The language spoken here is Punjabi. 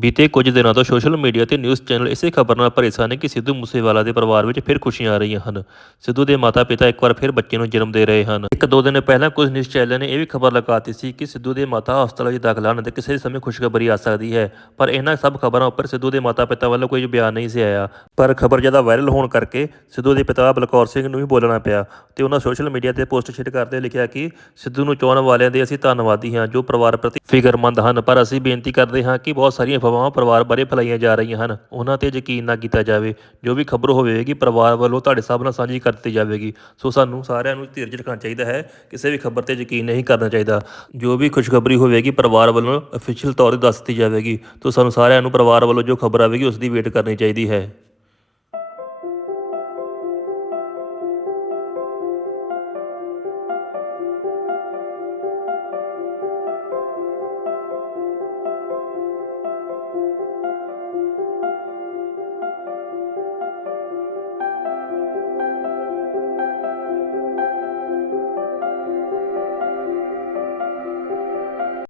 ਬੀਤੇ ਕੁਝ ਦਿਨਾਂ ਤੋਂ ਸੋਸ਼ਲ ਮੀਡੀਆ ਤੇ ਨਿਊਜ਼ ਚੈਨਲ ਇਸੇ ਖਬਰ ਨਾਲ ਭਰੇ ਸਨ ਕਿ ਸਿੱਧੂ ਮੂਸੇਵਾਲਾ ਦੇ ਪਰਿਵਾਰ ਵਿੱਚ ਫਿਰ ਖੁਸ਼ੀਆਂ ਆ ਰਹੀਆਂ ਹਨ। ਸਿੱਧੂ ਦੇ ਮਾਤਾ-ਪਿਤਾ ਇੱਕ ਵਾਰ ਫਿਰ ਬੱਚੇ ਨੂੰ ਜਨਮ ਦੇ ਰਹੇ ਹਨ। ਇੱਕ ਦੋ ਦਿਨ ਪਹਿਲਾਂ ਕੁਝ ਨਿਊਜ਼ ਚੈਨਲ ਨੇ ਇਹ ਵੀ ਖਬਰ ਲਗਾਤੀ ਸੀ ਕਿ ਸਿੱਧੂ ਦੇ ਮਾਤਾ ਹਸਪਤਾਲ ਵਿੱਚ ਦਾਖਲ ਹਨ ਤੇ ਕਿਸੇ ਸਮੇਂ ਖੁਸ਼ਖਬਰੀ ਆ ਸਕਦੀ ਹੈ। ਪਰ ਇਹਨਾਂ ਸਭ ਖਬਰਾਂ ਉੱਪਰ ਸਿੱਧੂ ਦੇ ਮਾਤਾ-ਪਿਤਾ ਵੱਲੋਂ ਕੋਈ ਬਿਆਨ ਨਹੀਂ ਸੀ ਆਇਆ। ਪਰ ਖਬਰ ਜ਼ਿਆਦਾ ਵਾਇਰਲ ਹੋਣ ਕਰਕੇ ਸਿੱਧੂ ਦੇ ਪਿਤਾ ਬਲਕੌਰ ਸਿੰਘ ਨੂੰ ਵੀ ਬੋਲਣਾ ਪਿਆ ਤੇ ਉਹਨਾਂ ਸੋਸ਼ਲ ਮੀਡੀਆ ਤੇ ਪੋਸਟ ਸ਼ੇਅਰ ਕਰਦੇ ਲਿਖਿਆ ਕਿ ਸਿੱਧੂ ਨੂੰ ਚਾਹਣ ਵਾਲਿਆਂ ਦੇ ਅਸੀਂ ਧੰਨਵਾਦੀ ਹਾਂ ਜੋ ਪਰਿਵਾਰ ਪ੍ਰਤੀ ਫਿਕਰਮੰਦ ਹਨ। ਪਰ ਅਸੀਂ ਬੇਨਤੀ ਕਰਦੇ ਹਾਂ ਕਿ ਬਹੁਤ ਸਾਰੀਆਂ ਅਫਵਾਹਾਂ ਪਰਿਵਾਰ ਬਾਰੇ ਫੈਲਾਈਆਂ ਜਾ ਰਹੀਆਂ ਹਨ। ਉਹਨਾਂ ਤੇ ਯਕੀਨ ਨਾ ਕੀਤਾ ਜਾਵੇ। ਜੋ ਵੀ ਖਬਰ ਹੋਵੇਗੀ, ਪਰਿਵਾਰ ਵੱਲੋਂ ਤੁਹਾਡੇ ਸਭ ਨਾਲ ਸਾਂਝੀ ਕਰ ਦਿੱਤੀ ਜਾਵੇਗੀ। ਸੋ ਸਾਨੂੰ ਸਾਰਿਆਂ ਨੂੰ ਧੀਰਜ ਰੱਖਣਾ ਚਾਹੀਦਾ ਹੈ। ਕਿਸੇ ਵੀ ਖਬਰ ਤੇ ਯਕੀਨ ਨਹੀਂ ਕਰਨਾ ਚਾਹੀਦਾ। ਜੋ ਵੀ ਖੁਸ਼ਖਬਰੀ ਹੋਵੇਗੀ, ਪਰਿਵਾਰ ਵੱਲੋਂ ਅਫੀਸ਼ੀਅਲ ਤੌਰ ਤੇ ਦੱਸ ਦਿੱਤੀ ਜਾਵੇਗੀ। ਸੋ ਸਾਨੂੰ ਸਾਰਿਆਂ ਨੂੰ ਪਰਿਵਾਰ ਵੱਲੋਂ ਜੋ ਖਬਰ ਆਵੇਗੀ, ਉਸ ਦੀ ਵੇਟ ਕਰਨੀ ਚਾਹੀਦੀ ਹੈ।